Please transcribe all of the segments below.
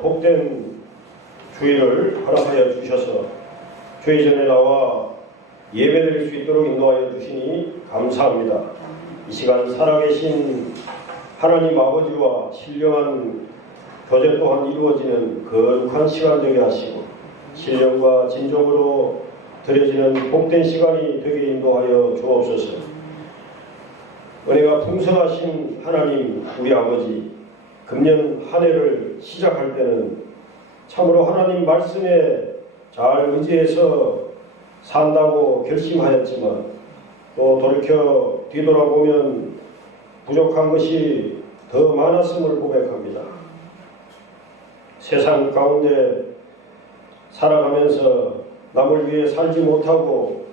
복된 주일을 허락하여 주셔서 주의 전에 나와 예배드릴 수 있도록 인도하여 주시니 감사합니다. 이 시간 살아계신 하나님 아버지와 신령한 교제 또한 이루어지는 거룩한 시간 되게 하시고 신령과 진정으로 드려지는 복된 시간이 되게 인도하여 주옵소서. 은혜가 풍성하신 하나님 우리 아버지, 금년 한 해를 시작할 때는 참으로 하나님 말씀에 잘 의지해서 산다고 결심하였지만 또 돌이켜 뒤돌아보면 부족한 것이 더 많았음을 고백합니다. 세상 가운데 살아가면서 남을 위해 살지 못하고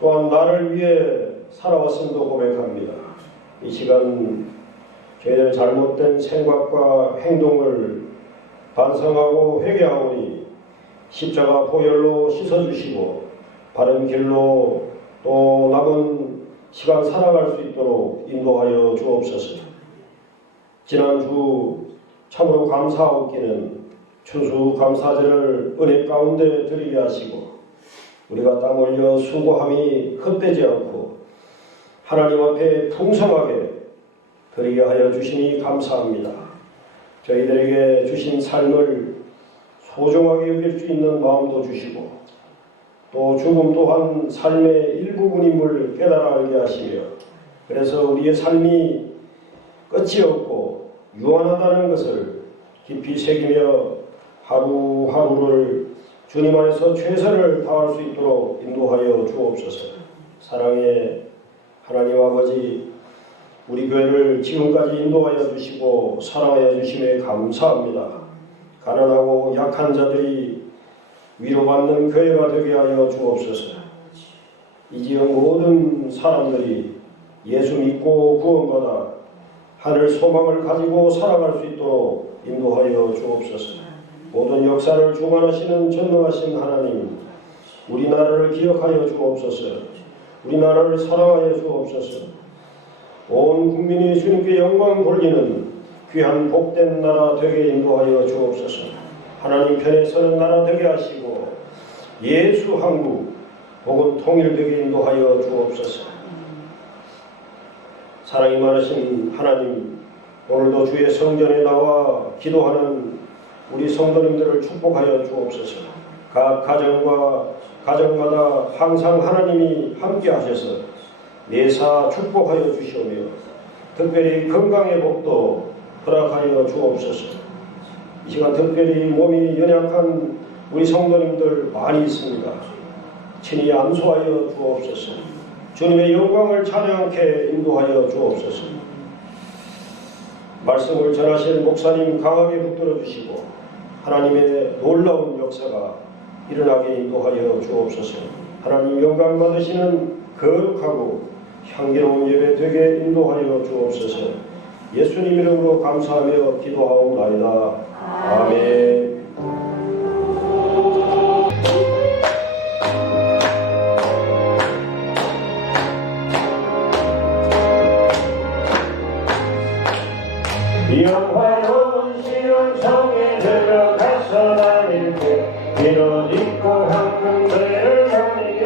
또한 나를 위해 살아왔음도 고백합니다. 이 시간 저희들 잘못된 생각과 행동을 반성하고 회개하오니 십자가 보혈로 씻어주시고 바른 길로 또 남은 시간 살아갈 수 있도록 인도하여 주옵소서. 지난주 참으로 감사하옵기는 추수감사제를 은혜 가운데 드리게 하시고 우리가 땀 흘려 수고함이 헛되지 않고 하나님 앞에 풍성하게 드리게 하여 주시니 감사합니다. 저희들에게 주신 삶을 소중하게 여길 수 있는 마음도 주시고 또 죽음 또한 삶의 일부분임을 깨달아 알게 하시며 그래서 우리의 삶이 끝이 없고 유한하다는 것을 깊이 새기며 하루하루를 주님 안에서 최선을 다할 수 있도록 인도하여 주옵소서. 사랑의 하나님 아버지, 우리 교회를 지금까지 인도하여 주시고 사랑하여 주심에 감사합니다. 가난하고 약한 자들이 위로받는 교회가 되게 하여 주옵소서. 이 지역 모든 사람들이 예수 믿고 구원받아 하늘 소망을 가지고 살아갈 수 있도록 인도하여 주옵소서. 모든 역사를 주관하시는 전능하신 하나님, 우리나라를 기억하여 주옵소서. 우리나라를 사랑하여 주옵소서. 온 국민이 주님께 영광 돌리는 귀한 복된 나라 되게 인도하여 주옵소서. 하나님 편에 서는 나라 되게 하시고 예수 한국 복음 통일되게 인도하여 주옵소서. 사랑이 많으신 하나님, 오늘도 주의 성전에 나와 기도하는 우리 성도님들을 축복하여 주옵소서. 각 가정과 가정마다 항상 하나님이 함께 하셔서 매사 축복하여 주시오며 특별히 건강의 복도 허락하여 주옵소서. 이 시간 특별히 몸이 연약한 우리 성도님들 많이 있습니다. 친히 안수하여 주옵소서. 주님의 영광을 찬양케 인도하여 주옵소서. 말씀을 전하실 목사님 강하게 붙들어 주시고 하나님의 놀라운 역사가 일어나게 인도하여 주옵소서. 하나님 영광 받으시는 거룩하고 향기로운 예배 되게 인도하여 주옵소서. 예수님 이름으로 감사하며 기도하옵나이다. 아멘. 영화로운 시온성에 들어가서 다닐 때 비옷 입고 황금들을 다니며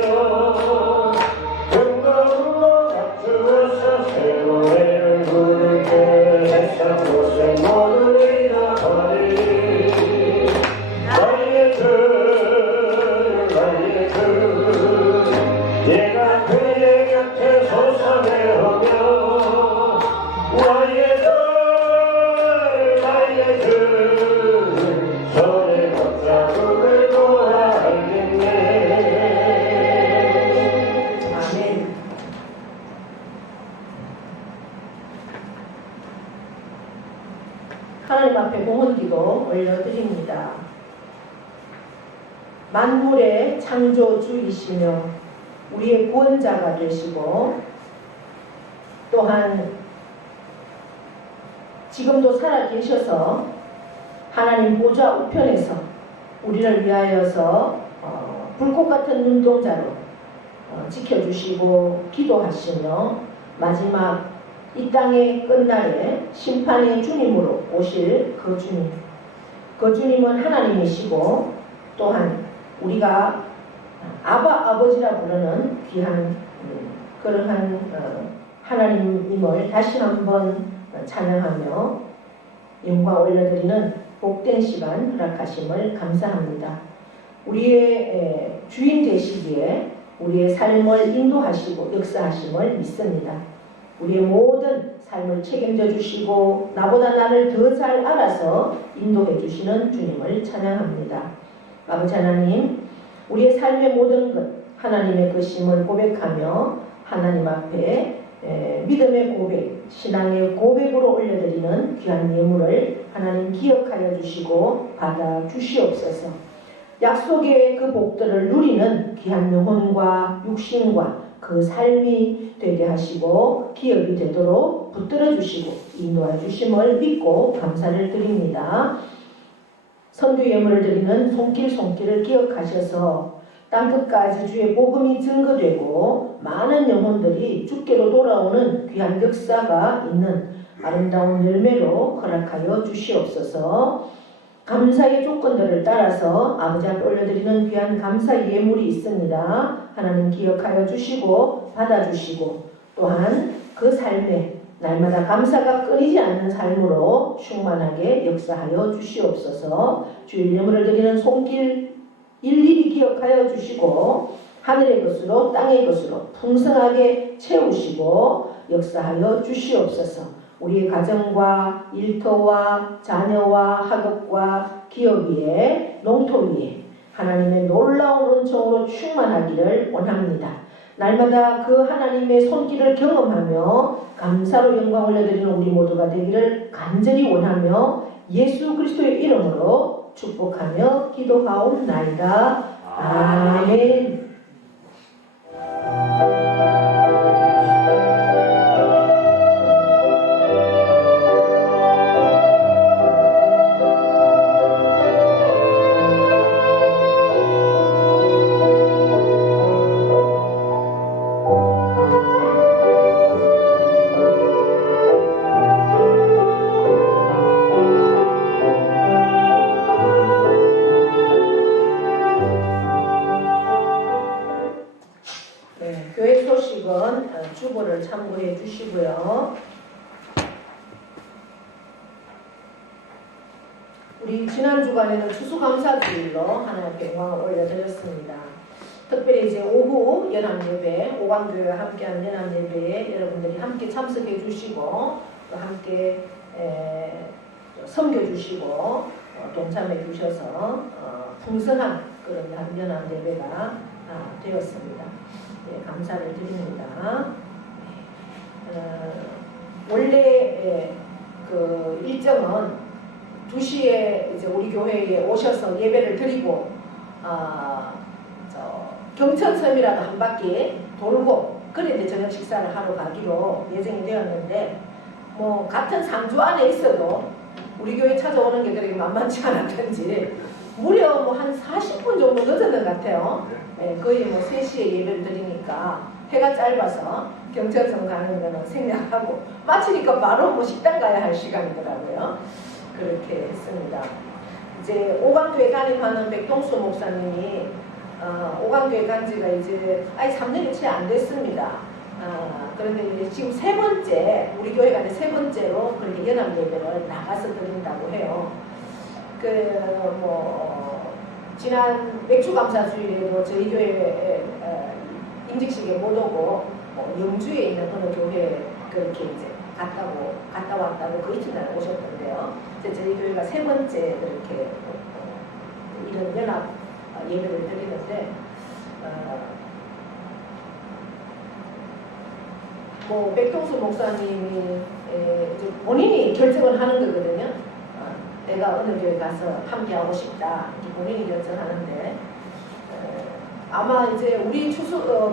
금거울로 갖추어서 새로운 부를 때 세상 곳에 모두 잃어버리 나의 그 얘가 그의 곁에 솟아내오며 나의 손에 잡자국을 보아 알겠네. 아멘. 하나님 앞에 공헌기도 올려드립니다. 만물의 창조주이시며 우리의 구원자가 되시고 또한 지금도 살아계셔서 하나님 보좌 우편에서 우리를 위하여서 불꽃 같은 눈동자로 지켜주시고 기도하시며 마지막 이 땅의 끝날에 심판의 주님으로 오실 그 주님, 그 주님은 하나님이시고 또한 우리가 아버지라 부르는 귀한 그러한 하나님임을 다시 한번 찬양하며 영광 올려드리는 복된 시간 허락하심을 감사합니다. 우리의 주인 되시기에 우리의 삶을 인도하시고 역사하심을 믿습니다. 우리의 모든 삶을 책임져 주시고 나보다 나를 더 잘 알아서 인도해 주시는 주님을 찬양합니다. 아버지 하나님, 우리의 삶의 모든 것 하나님의 것임을 고백하며 하나님 앞에 믿음의 고백, 신앙의 고백으로 올려드리는 귀한 예물을 하나님 기억하여 주시고 받아 주시옵소서. 약속의 그 복들을 누리는 귀한 영혼과 육신과 그 삶이 되게 하시고 기업이 되도록 붙들어 주시고 인도해 주심을 믿고 감사를 드립니다. 선교 예물을 드리는 손길을 기억하셔서 땅끝까지 주의 복음이 증거되고 많은 영혼들이 주께로 돌아오는 귀한 역사가 있는 아름다운 열매로 허락하여 주시옵소서. 감사의 조건들을 따라서 아버지 앞에 올려드리는 귀한 감사 예물이 있습니다. 하나님 기억하여 주시고 받아주시고 또한 그 삶에 날마다 감사가 끊이지 않는 삶으로 충만하게 역사하여 주시옵소서. 주일 예물을 드리는 손길 일일이 기억하여 주시고 하늘의 것으로 땅의 것으로 풍성하게 채우시고 역사하여 주시옵소서. 우리의 가정과 일터와 자녀와 학업과 기업 위에 농토 위에 하나님의 놀라운 은총으로 충만하기를 원합니다. 날마다 그 하나님의 손길을 경험하며 감사로 영광 올려드리는 우리 모두가 되기를 간절히 원하며 예수 그리스도의 이름으로 축복하며 기도하옵나이다. 아멘. 교회 소식은 주보를 참고해 주시고요. 우리 지난 주간에는 추수감사주일로 하나님께 영광을 올려드렸습니다. 특별히 이제 오후 연합예배, 오광교회와 함께하는 연합예배에 여러분들이 함께 참석해 주시고 또 함께 섬겨 주시고 동참해 주셔서 풍성한 그런 연합예배가 되었습니다. 네, 감사를 드립니다. 원래 그 일정은 2시에 이제 우리 교회에 오셔서 예배를 드리고 경천섬이라도 한 바퀴 돌고 그래 저녁 식사를 하러 가기로 예정이 되었는데 뭐 같은 상주 안에 있어도 우리 교회 찾아오는 게 그렇게 만만치 않았던지 무려 뭐 한 40분 정도 늦었는 것 같아요. 네, 거의 뭐 3시에 예배를 드리니까 해가 짧아서 경천섬 가는 거는 생략하고 마치니까 바로 뭐 식당 가야 할 시간이더라고요. 그렇게 했습니다. 이제 오광교회 담임하는 백동수 목사님이 오광교회 간 지가 이제 3년이 채 안 됐습니다. 그런데 이제 지금 3번째 우리 교회가 이제 3번째로 그렇게 연합 예배를 나가서 드린다고 해요. 지난 맥주감사주일에도 저희 교회 임직식에 못 오고 영주에 있는 어느 교회에 그렇게 이제 갔다 왔다고 그 이튿날 오셨던데요. 이제 저희 교회가 3번째 이렇게 이런 연합 예배를 드리는데 백동수 목사님이 이제 본인이 결정을 하는 거거든요. 내가 어느 교회 가서 함께 하고 싶다 이렇게 본인이 결정하는데 아마 이제 우리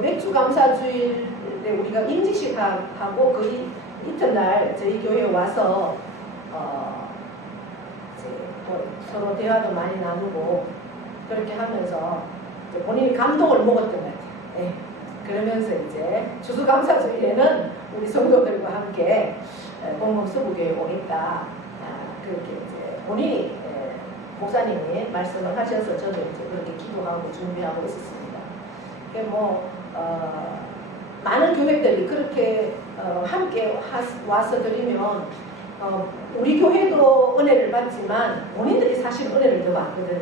맥주 감사주일에 우리가 임직식 하고 그 이튿날 저희 교회에 와서 이제 서로 대화도 많이 나누고 그렇게 하면서 이제 본인이 감동을 먹었던 것 같아요. 네. 그러면서 이제 추수감사주일에는 우리 성도들과 함께 봉봉수부교에 오겠다 그렇게 이제 본인이 목사님이 말씀을 하셔서 저도 이제 그렇게 기도하고 준비하고 있었습니다. 많은 교회들이 그렇게 함께 와서 드리면 우리 교회도 은혜를 받지만 본인들이 사실 은혜를 더 받거든.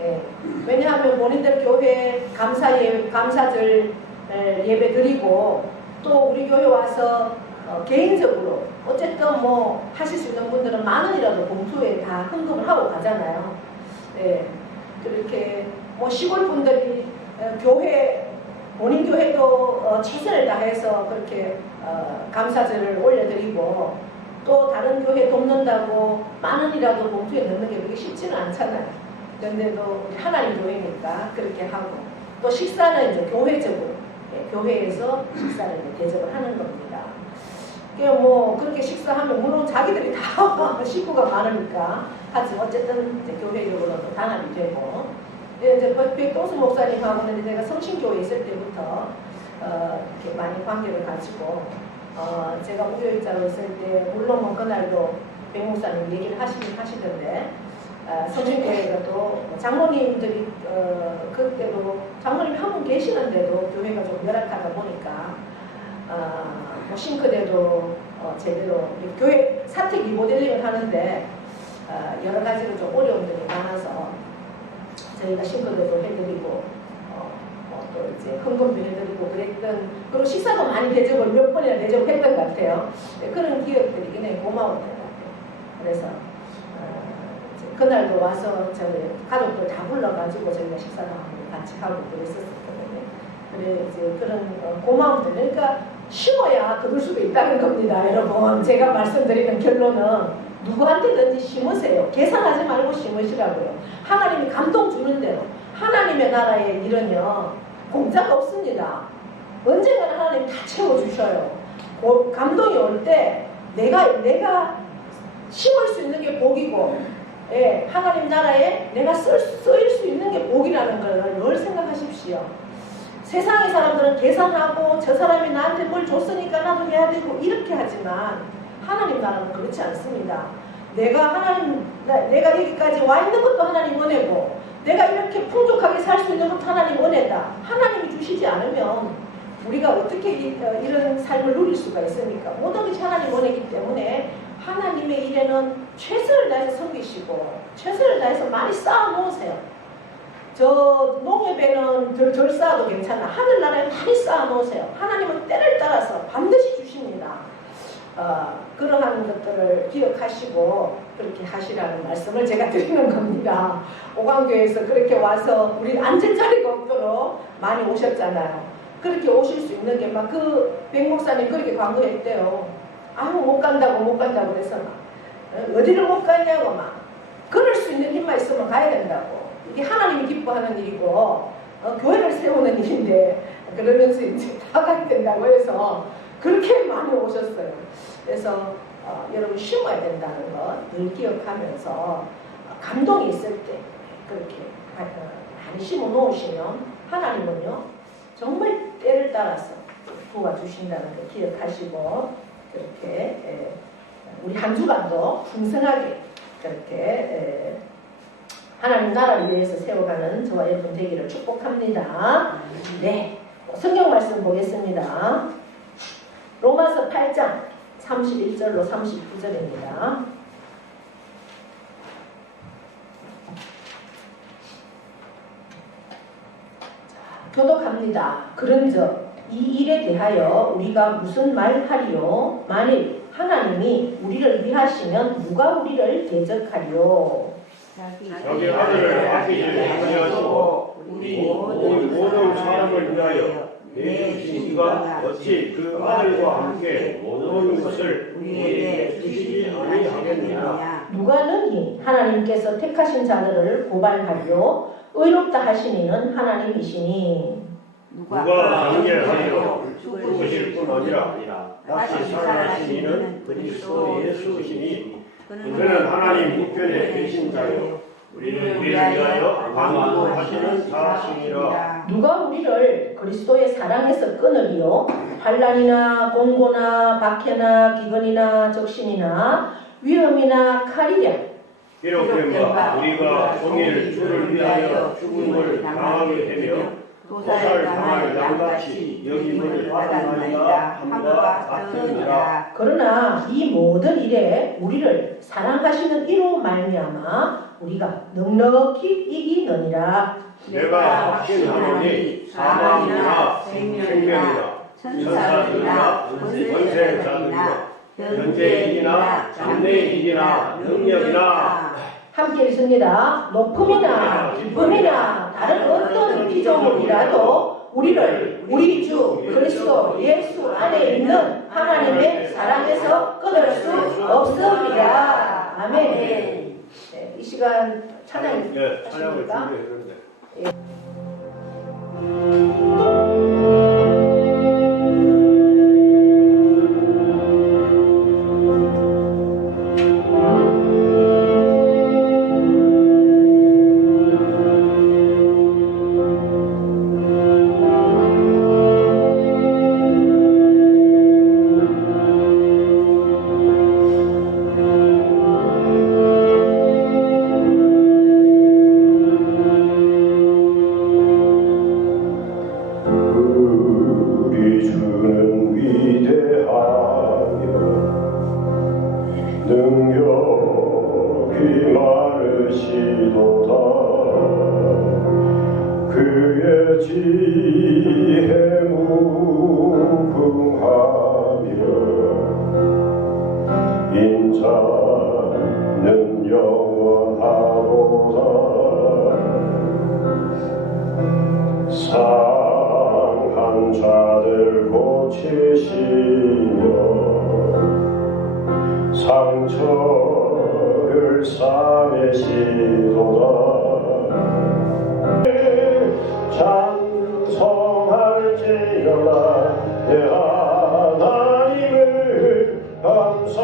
예. 왜냐하면 본인들 교회 감사절 예배 드리고 또 우리 교회 와서 개인적으로 어쨌든 뭐 하실 수 있는 분들은 10,000원이라도 봉투에 다 헌금을 하고 가잖아요. 예. 그렇게 뭐 시골 분들이 본인 교회도 최선을 다해서 그렇게 감사절을 올려드리고 또 다른 교회 돕는다고 10,000원이라도 봉투에 넣는 게 그렇게 쉽지는 않잖아요. 그런데도 하나님 교회니까 그렇게 하고 또 식사는 이제 교회적으로 교회에서 식사를 대접을 하는 겁니다. 뭐 그렇게 식사하면 물론 자기들이 다 식구가 많으니까 하지 어쨌든 이제 교회적으로도 단합이 되고 이제 백동수 목사님하고는 제가 성신교회 있을 때부터 이렇게 많이 관계를 가지고 제가 무교육자로 있을 때 물론 뭐 그날도 백 목사님 얘기를 하시던데 성신교회가 또 장로님들이 그때도 장로님 한 분 계시는데도 교회가 좀 열악하다 보니까 뭐 싱크대도 제대로 교회 사택 리모델링을 하는데 여러 가지로 좀 어려움들이 많아서 저희가 싱크대도 해드리고 또 이제 헌금도 해드리고 그랬던 그리고 식사도 많이 대접을 몇 번이나 대접을 했던 것 같아요. 그런 기억들이 굉장히 고마웠던 것 같아요. 그래서 그날도 와서 저희 가족들 다 불러가지고 저희가 식사도 같이 하고 그랬었거든요. 그래 이제 그런 고마움들 그러니까 심어야 거둘 수도 있다는 겁니다. 여러분 제가 말씀드리는 결론은 누구한테든지 심으세요. 계산하지 말고 심으시라고요. 하나님이 감동 주는 대로 하나님의 나라의 일은요 공짜가 없습니다. 언젠가는 하나님이 다 채워주셔요. 감동이 올 때 내가 심을 수 있는 게 복이고 예, 하나님 나라에 내가 쓰일 수 있는 게 복이라는 걸 늘 생각하십시오. 세상의 사람들은 계산하고 저 사람이 나한테 뭘 줬으니까 나도 해야 되고 이렇게 하지만 하나님 나라는 그렇지 않습니다. 내가 여기까지 와 있는 것도 하나님 은혜고 내가 이렇게 풍족하게 살 수 있는 것도 하나님 은혜다. 하나님이 주시지 않으면 우리가 어떻게 이런 삶을 누릴 수가 있습니까? 모든 것이 하나님 은혜이기 때문에 하나님의 일에는 최선을 다해서 섬기시고 최선을 다해서 많이 쌓아 놓으세요. 저 농협에는 덜 쌓아도 괜찮아. 하늘나라에 많이 쌓아 놓으세요. 하나님은 때를 따라서 반드시 주십니다. 그러한 것들을 기억하시고 그렇게 하시라는 말씀을 제가 드리는 겁니다. 오광교에서 그렇게 와서 우리 앉을 자리가 없도록 많이 오셨잖아요. 그렇게 오실 수 있는 게 막 백 목사님 그렇게 광고했대요. 아유 못 간다고 그래서 막 어디를 못 가냐고 막 걸을 수 있는 힘만 있으면 가야 된다고. 이게 하나님이 기뻐하는 일이고 교회를 세우는 일인데 그러면서 이제 다 가야 된다고 해서 그렇게 많이 오셨어요. 그래서 여러분 심어야 된다는 거 늘 기억하면서 감동이 있을 때 그렇게 많이 심어 놓으시면 하나님은요 정말 때를 따라서 도와주신다는 거 기억하시고 그렇게 우리 한 주간도 풍성하게 그렇게 하나님 나라를 위해서 세워가는 저와 여러분 되기를 축복합니다. 네, 성경 말씀 보겠습니다. 로마서 8장 31절로 39절입니다. 교독합니다. 그런즉 이 일에 대하여 우리가 무슨 말하리요? 만일 하나님이 우리를 위하시면 누가 우리를 대적하리요? 자기 아들을 아끼지 아니하시고 우리 모든 사람을 위하여 내주신 이가 어찌 그 아들과 함께 모든 것을 우리에게 주시지 아니하겠느냐. 누가 능히 하나님께서 택하신 자들을 고발하리요? 의롭다 하시니는 하나님이시니 누가 관계하여 죽으실 뿐 아니라 다시 살아나신 이는 그리스도 예수시니 그는 하나님 우편에 계신 자요 우리를 위하여 간구하시는 자시니라. 누가 우리를 그리스도의 사랑에서 끊으리요? 환난이나 공고나 박해나 기근이나 적신이나 위험이나 칼이랴. 기록된바 우리가 종일 주를 위하여 죽음을 당하게 되며 도살 당할 양같이 여김을 받았나이다 함과 같으니라. 그러나 이 모든 일에 우리를 사랑하시는 이로 말미암아 우리가 넉넉히 이기느니라. 내가 확신하노니 사망이나 생명이나 천사들이나 권세자들이나 현재일이나 장래일이나 능력이나 함께 읽습니다. 높음이나 깊음이나 다른 어떤 피조물이라도 우리를 우리 주 그리스도 예수 안에 있는 하나님의 사랑에서 끊을 수 없으리라. 아멘. 네, 이 시간 찬양 찬양을 하십니까? 준비했는데 우리 주는 위대하며 능력이 많으시도다. 그의 지혜 무궁하며 인자는 영원하도다. 상한 자들 고치시며 상처를 싸매시도다. 찬송할지어다 내 하나님을 감사함으로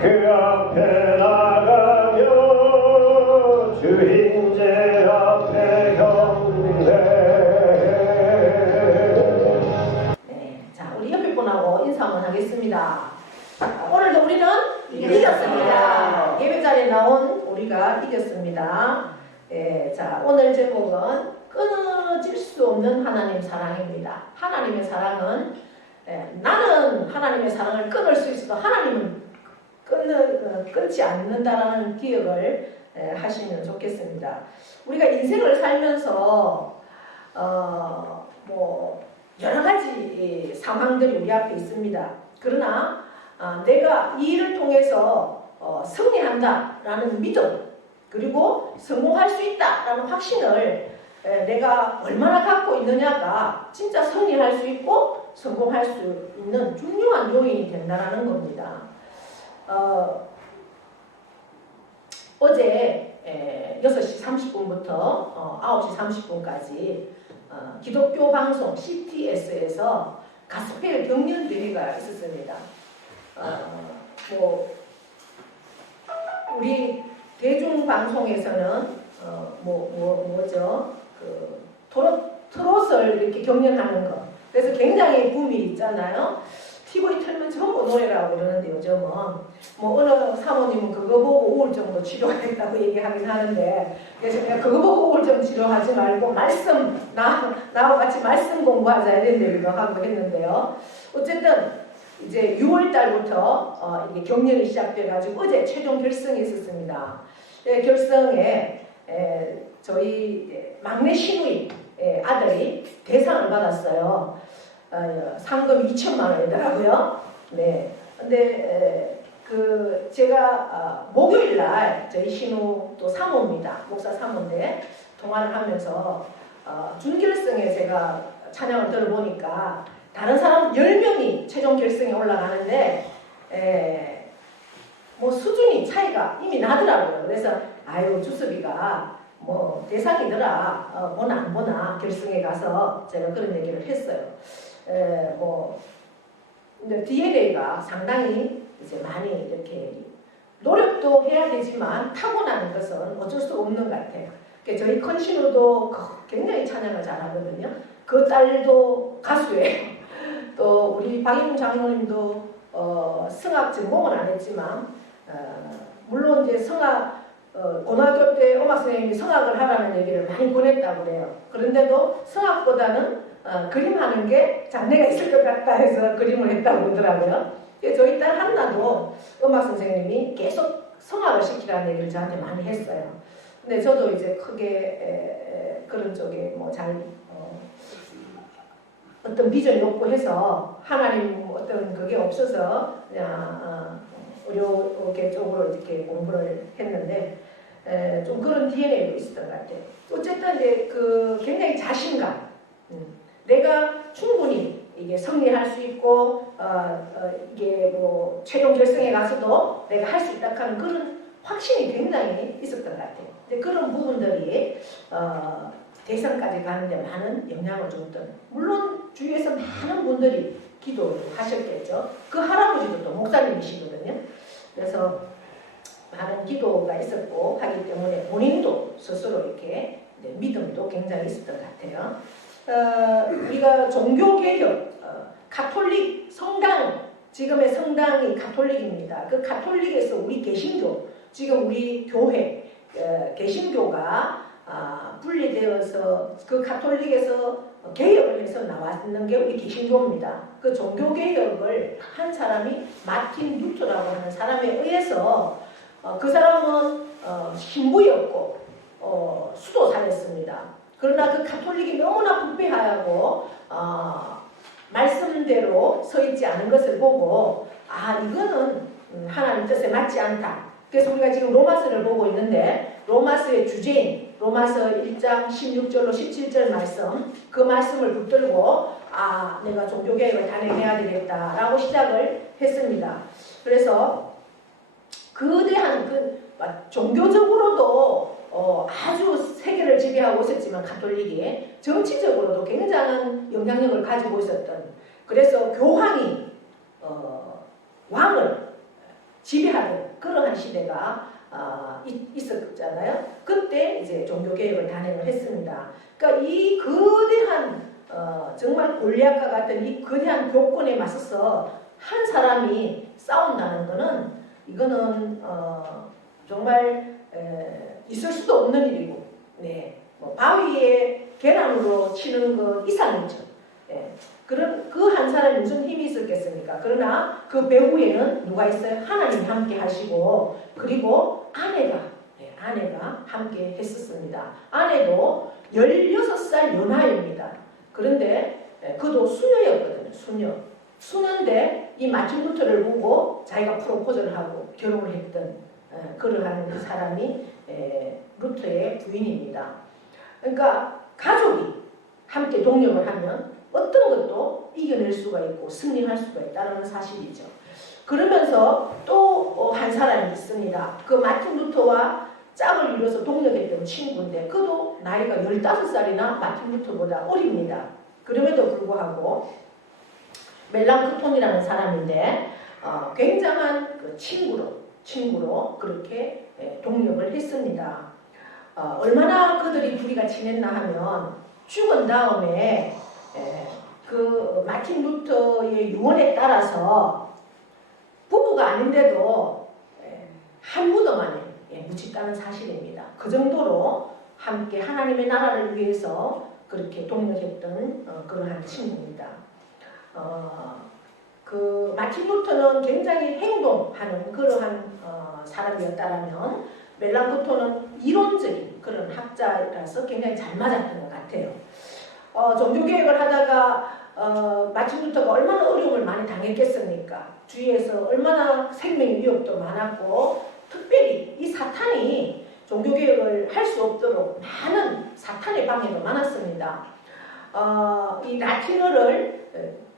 그 앞에 나가며 주인제 앞에 경배. 네, 자 우리 옆에 분하고 인사 한번 하겠습니다. 오늘도 우리는 이겼습니다. 예배 자리에 나온 우리가 이겼습니다. 자 오늘 제목은 끊어질 수 없는 하나님 사랑입니다. 하나님의 사랑은 나는 하나님의 사랑을 끊을 수 있어도 하나님은 끊지 않는다라는 기억을 하시면 좋겠습니다. 우리가 인생을 살면서 뭐 여러 가지 상황들이 우리 앞에 있습니다. 그러나 내가 이 일을 통해서 승리한다라는 믿음 그리고 성공할 수 있다라는 확신을 내가 얼마나 갖고 있느냐가 진짜 승리할 수 있고 성공할 수 있는 중요한 요인이 된다는 겁니다. 어제 6시 30분부터 9시 30분까지 기독교 방송 CTS에서 가스펠 경연 대회가 있었습니다. 뭐 우리 대중방송에서는 뭐죠? 그 트롯을 이렇게 경연하는 거. 그래서 굉장히 붐이 있잖아요. TV 틀면 전부 노래라고 그러는데 요즘은 뭐 어느 사모님은 그거 보고 우울증도 치료하겠다고 얘기하긴 하는데 그래서 내가 그거 보고 우울증 치료하지 말고 말씀 나와 같이 말씀 공부하자 이런 얘기도 하고 했는데요. 어쨌든 이제 6월 달부터 이게 경연이 시작돼가지고 어제 최종 결승이 있었습니다. 결승에 저희 막내 시누이 아들이 대상을 받았어요. 상금 2천만 원이더라고요. 네. 근데 그 제가 목요일 날 저희 신우 또 사모입니다. 목사 사모인데 통화를 하면서 준결승에 제가 찬양을 들어보니까 다른 사람 10명이 최종 결승에 올라가는데 뭐 수준이 차이가 이미 나더라고요. 그래서 아유 주섭이가 뭐 대상이더라. 보나 안 보나 결승에 가서 제가 그런 얘기를 했어요. 뭐 근데 DNA가 상당히 이제 많이 이렇게 노력도 해야 되지만 타고나는 것은 어쩔 수 없는 것 같아요. 저희 컨시누도 굉장히 찬양을 잘하거든요. 그 딸도 가수예요. 또 우리 박인웅 장로님도 성악 전공은 안 했지만 물론 이제 성악 고등학교 때 음악 선생님이 성악을 하라는 얘기를 많이 권했다고 그래요. 그런데도 성악보다는 그림하는 게 장래가 있을 것 같다 해서 그림을 했다고 그러더라고요. 저희 딸 한나도 음악 선생님이 계속 성악을 시키라는 얘기를 저한테 많이 했어요. 근데 저도 이제 크게 그런 쪽에 뭐 잘 어떤 비전이 없고 해서 하나님 어떤 그게 없어서 그냥 의료계 쪽으로 이렇게 공부를 했는데 좀 그런 DNA도 있었던 것 같아요. 어쨌든 이제 그 굉장히 자신감, 내가 충분히 이게 승리할 수 있고 이게 뭐 최종 결승에 가서도 내가 할 수 있다 하는 그런 확신이 굉장히 있었던 것 같아요. 근데 그런 부분들이 대선까지 가는데 많은 영향을 줬던, 물론 주위에서 많은 분들이 기도하셨겠죠. 그 할아버지도 또 목사님이시거든요. 그래서 많은 기도가 있었고 하기 때문에 본인도 스스로 이렇게 믿음도 굉장히 있었던 것 같아요. 우리가 종교개혁, 가톨릭 성당, 지금의 성당이 가톨릭입니다. 그 가톨릭에서 우리 개신교, 지금 우리 교회, 개신교가 분리되어서 그 가톨릭에서 개혁을 해서 나왔는 게 우리 개신교입니다. 그 종교개혁을 한 사람이 마틴 루터라고 하는 사람에 의해서 그 사람은 신부였고 수도사였습니다. 그러나 그 가톨릭이 너무나 부패하고 말씀대로 서 있지 않은 것을 보고 이거는 하나님 뜻에 맞지 않다. 그래서 우리가 지금 로마서를 보고 있는데 로마서의 주제인 로마서 1장 16절로 17절 말씀, 그 말씀을 붙들고 내가 종교개혁을 단행해야 되겠다라고 시작을 했습니다. 그래서 거대한 종교적으로도 아주 세계를 지배하고 있었지만 가톨릭이 정치적으로도 굉장한 영향력을 가지고 있었던, 그래서 교황이 왕을 지배하는 그러한 시대가 있었잖아요. 그때 이제 종교개혁을 단행을 했습니다. 그러니까 이 거대한 정말 골리앗과 같은 이 거대한 교권에 맞서서 한 사람이 싸운다는 거는 이거는 정말 있을 수도 없는 일이고, 뭐 바위에 계란으로 치는 것 이상이죠. 그런 그 한 사람이 무슨 힘이 있었겠습니까? 그러나 그 배후에는 누가 있어요? 하나님이 함께 하시고, 그리고 아내가 함께 했었습니다. 아내도 16살 연하입니다. 그런데 그도 수녀였거든요. 수녀인데 이 마틴 루터를 보고 자기가 프로포즈를 하고 결혼을 했던 그러한 사람이 루터의 부인입니다. 그러니까 가족이 함께 동력을 하면 어떤 것도 이겨낼 수가 있고 승리할 수가 있다는 사실이죠. 그러면서 또 한 사람이 있습니다. 그 마틴 루터와 짝을 이뤄서 동력했던 친구인데 그도 나이가 15살이나 마틴 루터보다 어립니다. 그럼에도 불구하고 멜랑크톤이라는 사람인데 굉장한 그 친구로 그렇게 동력을 했습니다. 얼마나 그들이 둘이가 친했나 하면 죽은 다음에 그 마틴 루터의 유언에 따라서 부부가 아닌데도 한 무덤 안에 묻혔다는 사실입니다. 그 정도로 함께 하나님의 나라를 위해서 그렇게 동력했던 그러한 친구입니다. 그 마틴 루터는 굉장히 행동하는 그러한 사람이었다라면 멜랑크톤은 이론적인 그런 학자라서 굉장히 잘 맞았던 것 같아요. 종교개혁을 하다가 마틴 루터가 얼마나 어려움을 많이 당했겠습니까? 주위에서 얼마나 생명의 위협도 많았고, 특별히 이 사탄이 종교개혁을 할 수 없도록 많은 사탄의 방해도 많았습니다. 이 라틴어를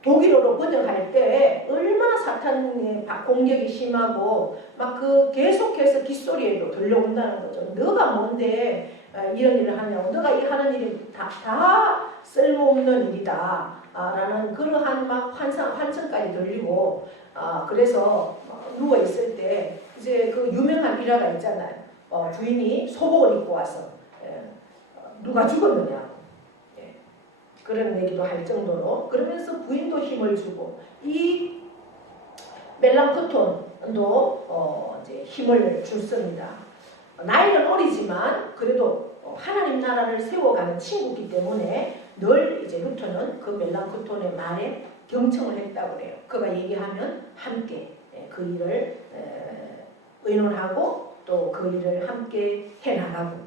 독일어로 번역할 때 얼마나 사탄의 공격이 심하고 막 그 계속해서 귓소리에도 들려온다는 거죠. 너가 뭔데 이런 일을 하냐고, 너가 이 하는 일이 다 쓸모없는 일이다 라는 그러한 막 환청까지 들리고, 그래서 누워 있을 때 이제 그 유명한 일화가 있잖아요. 부인이 소복을 입고 와서 누가 죽었느냐 그런 얘기도 할 정도로, 그러면서 부인도 힘을 주고, 이 멜랑크톤도 이제 힘을 줬습니다. 나이는 어리지만 그래도 하나님 나라를 세워가는 친구이기 때문에 늘 이제 루터는 그 멜랑크톤의 말에 경청을 했다고 그래요. 그가 얘기하면 함께 그 일을 의논하고 또 그 일을 함께 해나가고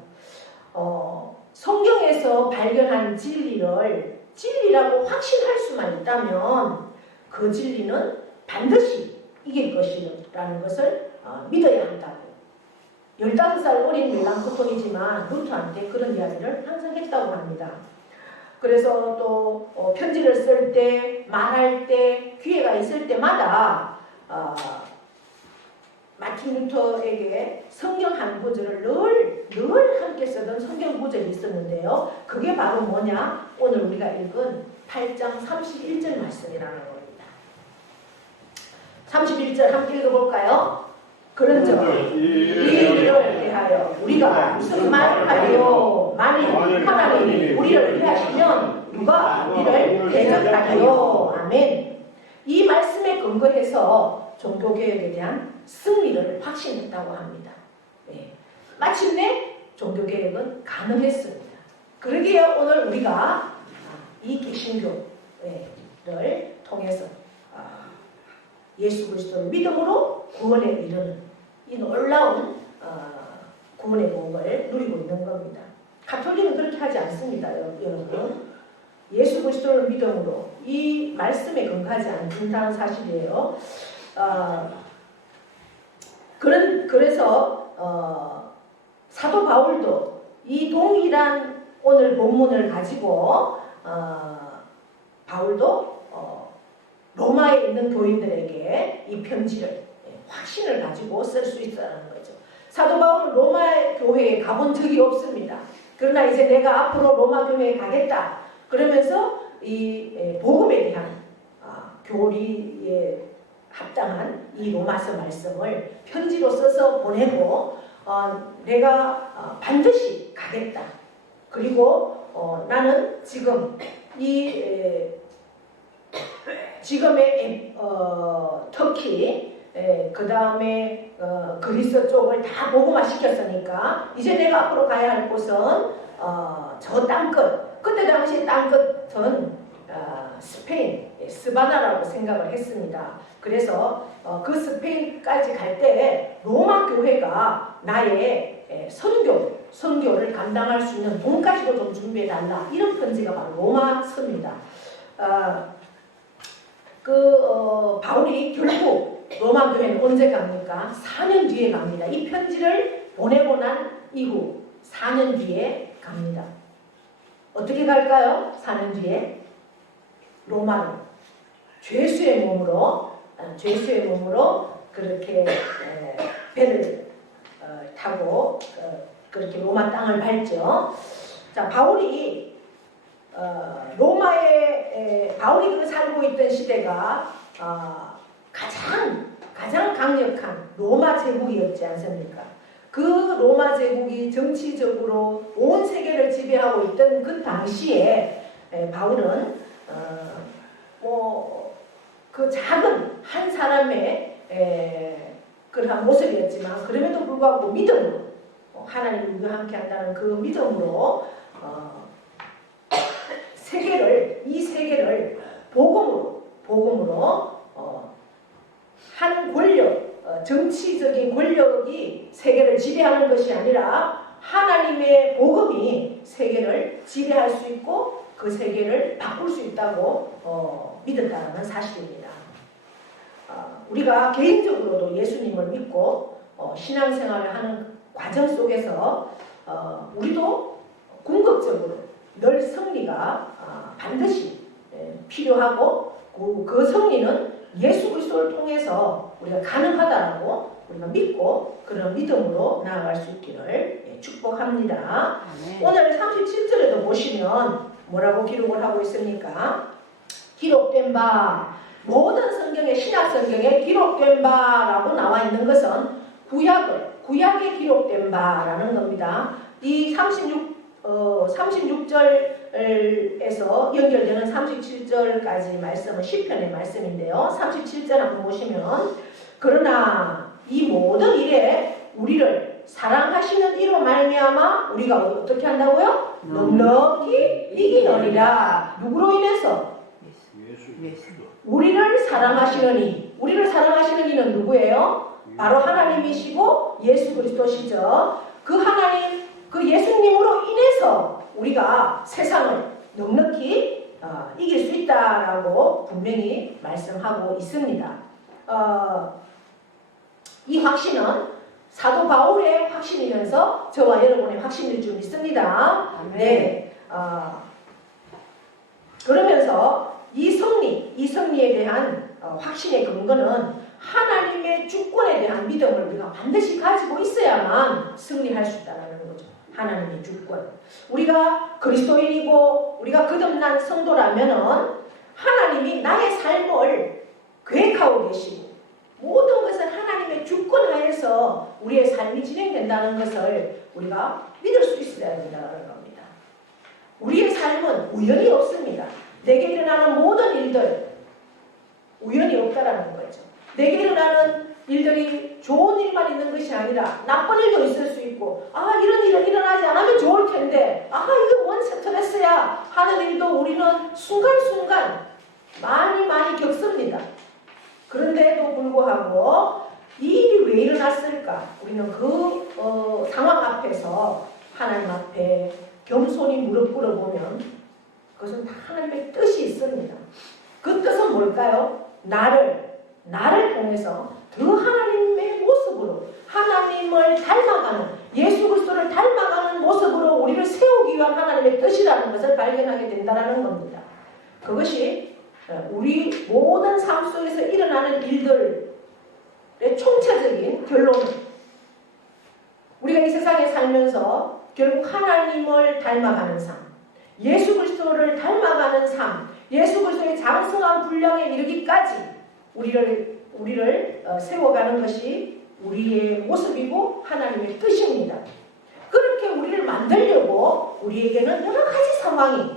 성경에서 발견한 진리라고 확신할 수만 있다면 그 진리는 반드시 이길 것이라는 것을 믿어야 한다고. 15살 어린 멜랑크톤이지만 루터한테 그런 이야기를 항상 했다고 합니다. 그래서 또 편지를 쓸 때, 말할 때, 기회가 있을 때마다 마틴 루터에게 성경 한 구절을 늘 함께 쓰던 성경 구절이 있었는데요. 그게 바로 뭐냐? 오늘 우리가 읽은 8장 31절 말씀이라는 겁니다. 31절 함께 읽어볼까요? 그런즉 이 일을 대하여 우리가 무슨 말을 하리요? 만일 하나님이 우리를 위하시면 누가 우리를 대적하리요? 아멘. 이 말씀에 근거해서 종교개혁에 대한 승리를 확신했다고 합니다. 네. 마침내 종교개혁은 가능했습니다. 그러기에 오늘 우리가 이 개신교를 통해서 예수 그리스도를 믿음으로 구원에 이르는 이 놀라운 구원의 복을 누리고 있는 겁니다. 가톨릭은 그렇게 하지 않습니다, 여러분. 예수 그리스도를 믿음으로 이 말씀에 근거하지 않는다는 사실이에요. 그래서 사도 바울도 이 동일한 오늘 본문을 가지고 바울도 로마에 있는 교인들에게 이 편지를 확신을 가지고 쓸 수 있다는 거죠. 사도 바울은 로마 교회에 가본 적이 없습니다. 그러나 이제 내가 앞으로 로마 교회에 가겠다. 그러면서 이 복음에 대한 교리에 합당한 이 로마서 말씀을 편지로 써서 보내고 내가 반드시 가겠다. 그리고 나는 지금 지금의 터키 그 다음에 그리스 쪽을 다 복음화 시켰으니까 이제 내가 앞으로 가야 할 곳은 저 땅끝, 그때 당시 땅끝은 스페인, 스바나라고 생각을 했습니다. 그래서 그 스페인까지 갈 때 로마 교회가 나의 선교를 감당할 수 있는 돈까지도 좀 준비해달라. 이런 편지가 바로 로마서입니다. 바울이 결국 로마 교회는 언제 갑니까? 4년 뒤에 갑니다. 이 편지를 보내고 난 이후 4년 뒤에 갑니다. 어떻게 갈까요? 4년 뒤에 로마로 죄수의 몸으로 그렇게 배를 타고 그렇게 로마 땅을 밟죠. 자, 바울이 바울이 살고 있던 시대가 가장 강력한 로마 제국이었지 않습니까? 그 로마 제국이 정치적으로 온 세계를 지배하고 있던 그 당시에 바울은 그 작은 한 사람의 그러한 모습이었지만 그럼에도 불구하고 믿음으로 하나님이 우리와 함께 한다는 그 믿음으로 이 세계를 복음으로 한 권력, 정치적인 권력이 세계를 지배하는 것이 아니라 하나님의 복음이 세계를 지배할 수 있고 그 세계를 바꿀 수 있다고 믿었다는 사실입니다. 우리가 개인적으로도 예수님을 믿고 신앙생활을 하는 과정 속에서 우리도 궁극적으로 늘 승리가 반드시 필요하고 그 승리는 예수 그리스도를 통해서 우리가 가능하다라고 우리가 믿고 그런 믿음으로 나아갈 수 있기를 축복합니다. 오늘 37절에도 보시면 뭐라고 기록을 하고 있습니까? 기록된 바 모든 성경에 신약 성경에 기록된 바라고 나와 있는 것은 구약에 기록된 바라는 겁니다. 이 36절에서 연결되는 37절까지 말씀은 시편의 말씀인데요. 37절 한번 보시면 그러나 이 모든 일에 우리를 사랑하시는 이로 말미암아 우리가 어떻게 한다고요? 넉넉히 이기느니라. 누구로 인해서? 우리를 사랑하시는 이는 누구예요? 바로 하나님이시고 예수 그리스도시죠. 그 하나님, 그 예수님으로 인해서 우리가 세상을 넉넉히 이길 수 있다라고 분명히 말씀하고 있습니다. 이 확신은 사도 바울의 확신이면서 저와 여러분의 확신일 줄 믿습니다. 네. 그러면서 이 승리에 대한 확신의 근거는 하나님의 주권에 대한 믿음을 우리가 반드시 가지고 있어야만 승리할 수 있다는 거죠. 하나님의 주권. 우리가 그리스도인이고 우리가 거듭난 성도라면은 하나님이 나의 삶을 계획하고 계시고 모든 것은 하나님의 주권 하에서 우리의 삶이 진행된다는 것을 우리가 믿을 수 있어야 된다는 겁니다. 우리의 삶은 우연이 없습니다. 내게 일어나는 모든 일들 우연이 없다라는 거죠. 내게 일어나는 일들이 좋은 일만 있는 것이 아니라 나쁜 일도 있을 수 있고 이런 일은 일어나지 않으면 좋을 텐데 이거 뭔 스트레스야 하는 일도 우리는 순간순간 많이 겪습니다. 그런데도 불구하고 이 일이 왜 일어났을까? 우리는 그 상황 앞에서 하나님 앞에 겸손히 무릎 꿇어보면 그것은 다 하나님의 뜻이 있습니다. 그 뜻은 뭘까요? 나를 통해서 더 하나님의 모습으로 하나님을 닮아가는 예수 그리스도를 닮아가는 모습으로 우리를 세우기 위한 하나님의 뜻이라는 것을 발견하게 된다는 겁니다. 그것이 우리 모든 삶 속에서 일어나는 일들의 총체적인 결론은 우리가 이 세상에 살면서 결국 하나님을 닮아가는 삶, 예수 그리스도를 닮아가는 삶, 예수 그리스도의 장성한 분량에 이르기까지 우리를 세워가는 것이 우리의 모습이고 하나님의 뜻입니다. 그렇게 우리를 만들려고 우리에게는 여러 가지 상황이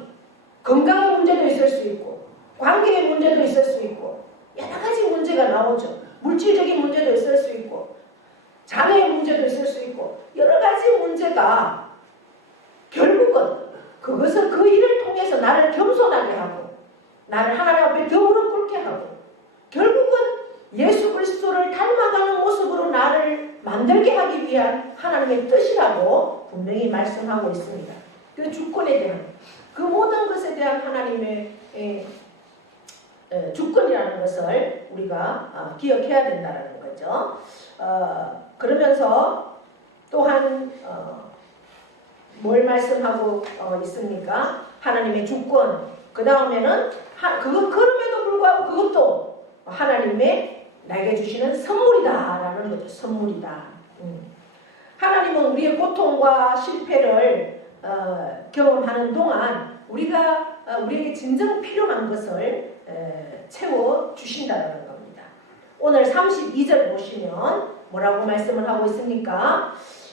건강의 문제도 있을 수 있고 관계의 문제도 있을 수 있고 여러 가지 문제가 나오죠. 물질적인 문제도 있을 수 있고 장애의 문제도 있을 수 있고 여러 가지 문제가 결국은 그것을 그 일을 통해서 나를 겸손하게 하고 나를 하나님 앞에 더 무릎 꿇게 하고 결국은 예수 그리스도를 닮아가는 모습으로 나를 만들게 하기 위한 하나님의 뜻이라고 분명히 말씀하고 있습니다. 그 주권에 대한 그 모든 것에 대한 하나님의 주권이라는 것을 우리가 기억해야 된다는 거죠. 그러면서 또한 뭘 말씀하고 있습니까? 하나님의 주권. 그 다음에는 그럼에도 불구하고 그것도 하나님의 나에게 주시는 선물이다라는 거죠. 선물이다. 하나님은 우리의 고통과 실패를 경험하는 동안 우리에게 진정 필요한 것을 채워 주신다는 겁니다. 오늘 32절 보시면 뭐라고 말씀을 하고 있습니까?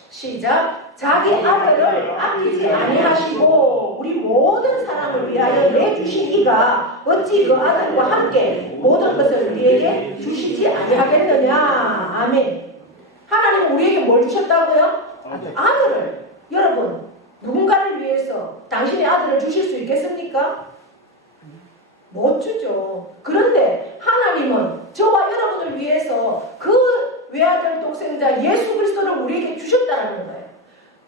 시작. 자기 아들을 아끼지 아니하시고 우리 모든 사람을 위하여 내주신 이가 어찌 그 아들과 함께 모든 것을 우리에게 주시지 아니하겠느냐. 아멘. 하나님은 우리에게 뭘 주셨다고요? 아들을. 여러분 누군가를 위해서 당신의 아들을 주실 수 있겠습니까? 못 주죠. 그런데 하나님은 저와 여러분을 위해서 그 외아들 독생자 예수 그리스도를 우리에게 주셨다는 거예요.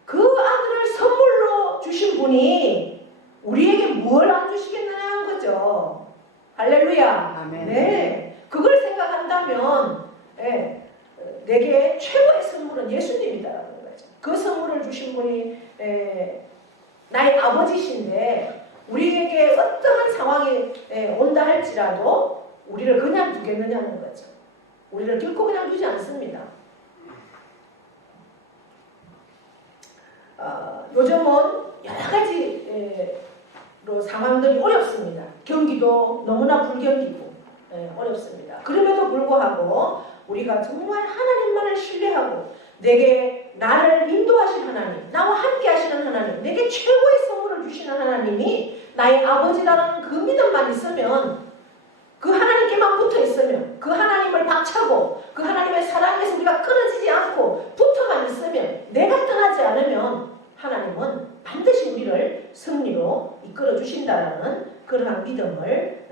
그 아들을 선물로 주신 분이 우리에게 뭘 안 주시겠느냐는 거죠. 할렐루야. 아멘. 네. 그걸 생각한다면 내게 최고의 선물은 예수님이다라는 거죠. 그 선물을 주신 분이 나의 아버지신데 우리에게 어떠한 상황이 온다 할지라도 우리를 그냥 두겠느냐는 거죠. 우리를 결코 그냥 두지 않습니다. 요즘은 여러 가지로 상황들이 어렵습니다. 경기도 너무나 불경기고 어렵습니다. 그럼에도 불구하고 우리가 정말 하나님만을 신뢰하고 나를 인도하신 하나님, 나와 함께 하시는 하나님, 내게 최고의 선물을 하나님이 나의 아버지라는 그 믿음만 있으면, 그 하나님께만 붙어 있으면, 그 하나님을 박차고 그 하나님의 사랑에서 우리가 끊어지지 않고 붙어만 있으면, 내가 떠나지 않으면 하나님은 반드시 우리를 승리로 이끌어 주신다라는 그러한 믿음을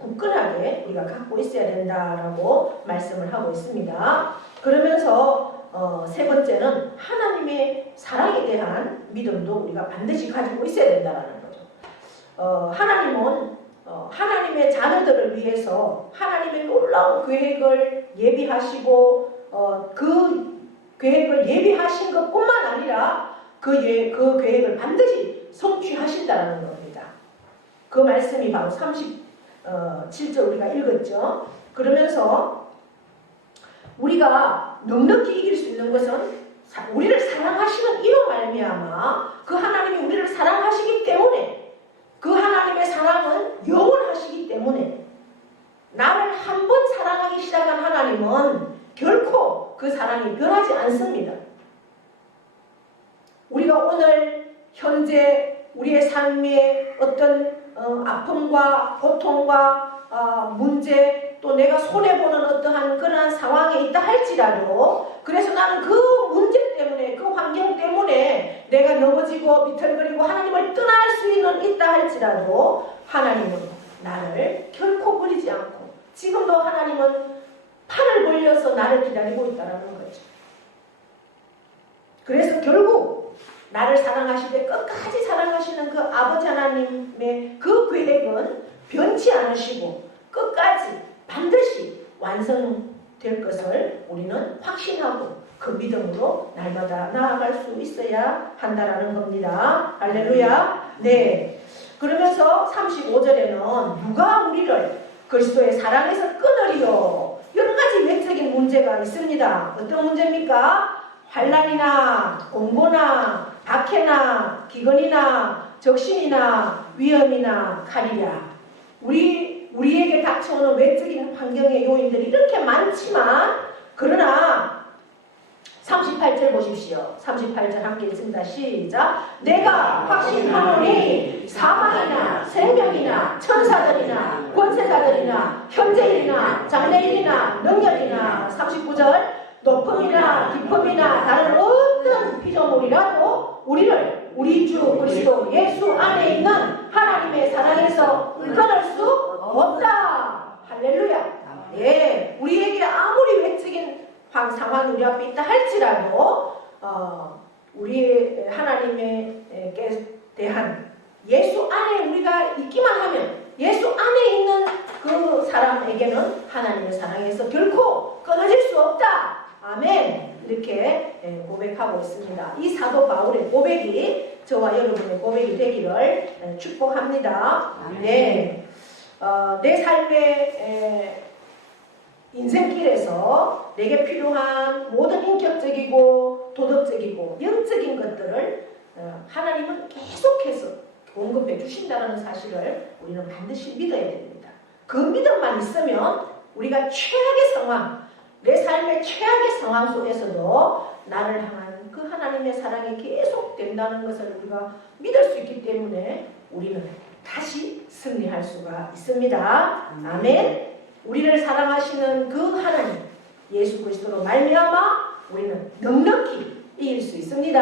굳건하게 우리가 갖고 있어야 된다라고 말씀을 하고 있습니다. 그러면서 세 번째는 하나님의 사랑에 대한 믿음도 우리가 반드시 가지고 있어야 된다라는 거죠. 하나님은 하나님의 자녀들을 위해서 하나님의 놀라운 계획을 예비하시고 그 계획을 예비하신 것뿐만 아니라 그 계획을 반드시 성취하신다는 겁니다. 그 말씀이 바로 37절 우리가 읽었죠. 그러면서 우리가 넉넉히 이길 수 있는 것은 우리를 사랑하시는 이로 말미암아 그 하나님이 우리를 사랑하시기 때문에, 그 하나님의 사랑은 영원하시기 때문에, 나를 한 번 사랑하기 시작한 하나님은 결코 그 사랑이 변하지 않습니다. 우리가 오늘 현재 우리의 삶에 어떤 아픔과 고통과 문제, 또 내가 손해보는 어떠한 그러한 상황에 있다 할지라도, 그래서 나는 그 문제 때문에, 그 환경 때문에 내가 넘어지고 비틀거리고 하나님을 떠날 수는 있다 할지라도 하나님은 나를 결코 버리지 않고 지금도 하나님은 팔을 벌려서 나를 기다리고 있다는 거죠. 그래서 결국 나를 사랑하실 때 끝까지 사랑하시는 그 아버지 하나님의 그 계획은 변치 않으시고 끝까지 반드시 완성될 것을 우리는 확신하고 그 믿음으로 날마다 나아갈 수 있어야 한다라는 겁니다. 할렐루야. 네. 그러면서 35절에는 누가 우리를 그리스도의 사랑에서 끊으리요. 여러 가지 외적인 문제가 있습니다. 어떤 문제입니까? 환난이나 공고나 박해나 기근이나 적신이나 위험이나 칼이라. 우리에게 닥쳐오는 외적인 환경의 요인들이 이렇게 많지만, 그러나 38절 보십시오. 38절 함께 읽습니다. 시작. 내가 확신하노니 사망이나 생명이나 천사들이나 권세자들이나 현재일이나 장래일이나 능력이나 39절 높음이나 깊음이나 다른 어떤 피조물이라도 우리를 우리 주 그리스도 예수 안에 있는 하나님의 사랑에서 끊을 수 없다. 할렐루야. 예, 우리에게 아무리 외적인 상황이 우리 앞에 있다 할지라도 우리 하나님께 대한 예수 안에 우리가 있기만 하면, 예수 안에 있는 그 사람에게는 하나님의 사랑에서 결코 끊어질 수 없다. 아멘. 이렇게 고백하고 있습니다. 이 사도 바울의 고백이 저와 여러분의 고백이 되기를 축복합니다. 네. 내 삶의 인생길에서 내게 필요한 모든 인격적이고 도덕적이고 영적인 것들을 하나님은 계속해서 공급해 주신다는 사실을 우리는 반드시 믿어야 됩니다. 그 믿음만 있으면 우리가 최악의 상황, 내 삶의 최악의 상황 속에서도 나를 향한 그 하나님의 사랑이 계속 된다는 것을 우리가 믿을 수 있기 때문에 우리는 다시 승리할 수가 있습니다. 아멘. 우리를 사랑하시는 그 하나님 예수 그리스도로 말미암아 우리는 넉넉히 이길 수 있습니다.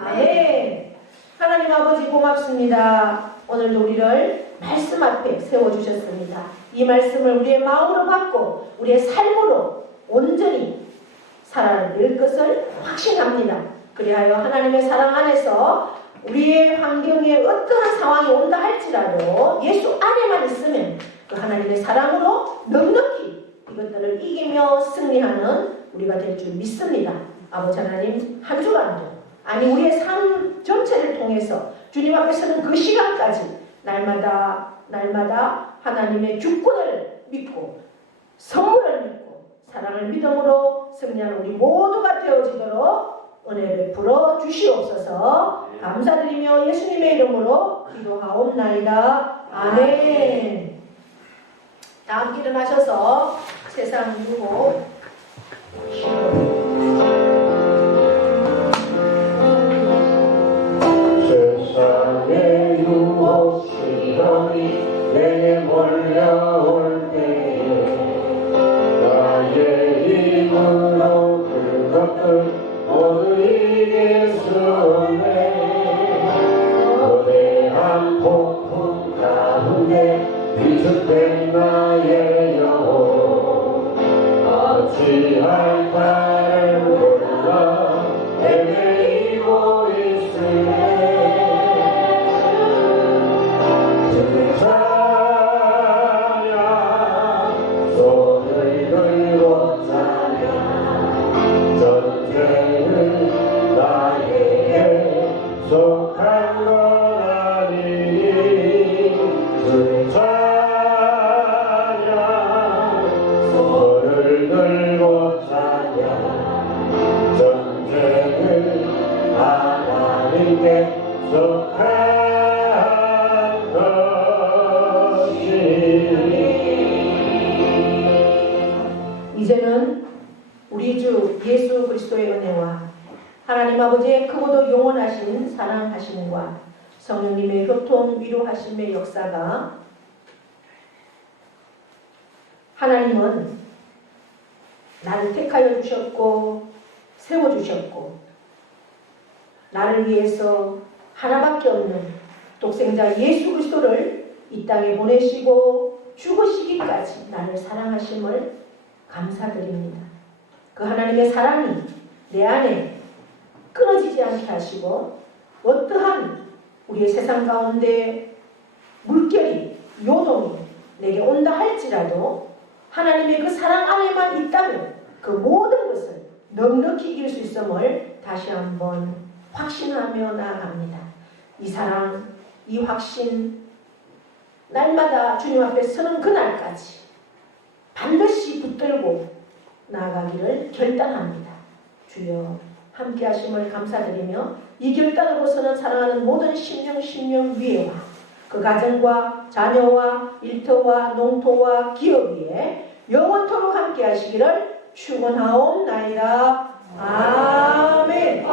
아멘. 하나님 아버지 고맙습니다. 오늘도 우리를 말씀 앞에 세워주셨습니다. 이 말씀을 우리의 마음으로 받고 우리의 삶으로 온전히 살아낼 것을 확신합니다. 그리하여 하나님의 사랑 안에서 우리의 환경에 어떠한 상황이 온다 할지라도 예수 안에만 있으면 그 하나님의 사랑으로 넉넉히 이것들을 이기며 승리하는 우리가 될 줄 믿습니다. 아버지 하나님, 한 주간도 아니 우리의 삶 전체를 통해서 주님 앞에 서는 그 시간까지 날마다 하나님의 주권을 믿고 선물을 믿고 사랑을 믿음으로 승리하는 우리 모두가 되어지도록 은혜 베풀어 주시옵소서. 감사드리며 예수님의 이름으로 기도하옵나이다. 아멘. 다 함께 일어나셔서 세상 유혹 세상의 유혹 주택 나의 영혼 어찌할 바를 몰라 헤매이고 있으네 주의 찬양 손을 들고 찬양 전쟁은 나에게 속한 것 아니니 주의 찬양 손을 들고 찬양 전쟁은 하나님께 속한 것이니 이제는 우리 주 예수 그리스도의 은혜와 하나님 아버지의 크고도 영원하신 사랑하심과 성령님의 교통 위로하심의 역사가 하나님은 나를 택하여 주셨고 세워주셨고 나를 위해서 하나밖에 없는 독생자 예수 그리스도를 이 땅에 보내시고 죽으시기까지 나를 사랑하심을 감사드립니다. 그 하나님의 사랑이 내 안에 끊어지지 않게 하시고 어떠한 우리의 세상 가운데 물결이 요동이 내게 온다 할지라도 하나님의 그 사랑 안에만 있다면 그 모든 것을 넉넉히 이길 수 있음을 다시 한번 확신하며 나아갑니다. 이 사랑, 이 확신 날마다 주님 앞에 서는 그날까지 반드시 붙들고 나아가기를 결단합니다. 주여 함께 하심을 감사드리며 이 결단으로서는 사랑하는 모든 심령 위에와 그 가정과 자녀와 일터와 농토와 기업 위에 영원토록 함께 하시기를 축원하옵나이다. 아멘.